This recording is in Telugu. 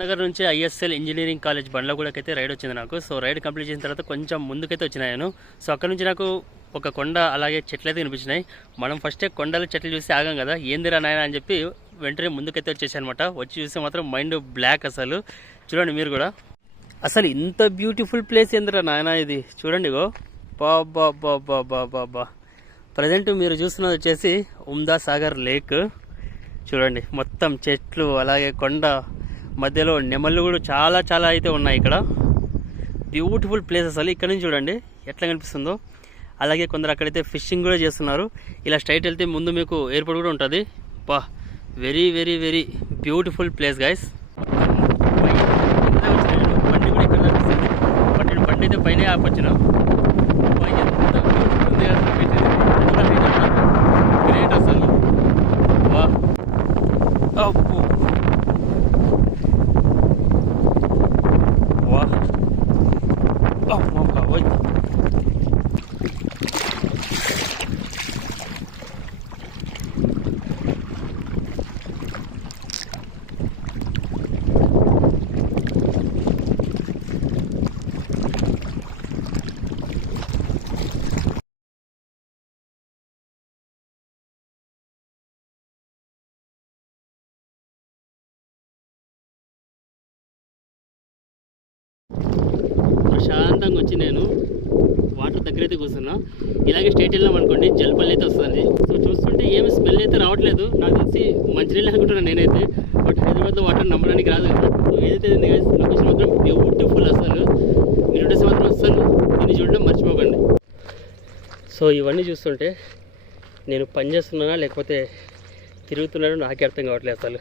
నగర్ నుంచి ఐఎస్ఎల్ ఇంజనీరింగ్ కాలేజ్ బండ్లగూడకైతే రైడ్ వచ్చింది నాకు. సో రైడ్ కంప్లీట్ చేసిన తర్వాత కొంచెం ముందుకైతే వచ్చినాను. సో అక్కడ నుంచి నాకు ఒక కొండ అలాగే చెట్లు అయితే కనిపించినాయి. మనం ఫస్టే కొండలు చెట్లు చూసి ఆగాం కదా, ఏందిరా నాయన అని చెప్పి వెంటనే ముందుకైతే వచ్చేసాను అనమాట. వచ్చి చూస్తే మాత్రం మైండ్ బ్లాక్. అసలు చూడండి మీరు కూడా, అసలు ఇంత బ్యూటిఫుల్ ప్లేస్ ఏందిరా నాయన ఇది. చూడండి గో, బాబా బాబా బాబా బా. ప్రజెంట్ మీరు చూస్తున్నది వచ్చేసి ఉమ్దా సాగర్ లేక్. చూడండి మొత్తం చెట్లు అలాగే కొండ మధ్యలో నెమళ్ళు కూడా చాలా చాలా అయితే ఉన్నాయి ఇక్కడ. బ్యూటిఫుల్ ప్లేస్ అసలు. ఇక్కడ నుంచి చూడండి ఎట్లా కనిపిస్తుందో. అలాగే కొందరు అక్కడైతే ఫిషింగ్ కూడా చేస్తున్నారు. ఇలా స్ట్రైట్ వెళ్తే ముందు మీకు ఎయిర్పోర్ట్ కూడా ఉంటుంది. బా, very very very beautiful place guys. బండి కూడా ఇక్కడ కనిపిస్తుంది. బండి అయితే పైన ఆపొచ్చిన. గ్రేట్ అసలు. వా అబ్బో, వా బాబోయ్. ప్రశాంతంగా వచ్చి నేను వాటర్ దగ్గర అయితే కూర్చున్నా. ఇలాగే స్టేట్ వెళ్ళాం అనుకోండి, జలపల్లి అయితే వస్తుంది. సో చూస్తుంటే ఏమి స్మెల్ అయితే రావట్లేదు. నాకు తెలిసి మంచినీళ్ళు అనుకుంటున్నాను నేనైతే. బట్ హైదరాబాద్లో వాటర్ నమ్మడానికి రాదు కదా. సో ఏదైతే లొకేషన్ మాత్రం బ్యూటిఫుల్ అసలు. మీరు ఉండే మాత్రం అసలు దీన్ని చూడడం మర్చిపోకండి. సో ఇవన్నీ చూస్తుంటే నేను పని చేస్తున్నానా లేకపోతే తిరుగుతున్నానో నాకే అర్థం కావట్లేదు అసలు.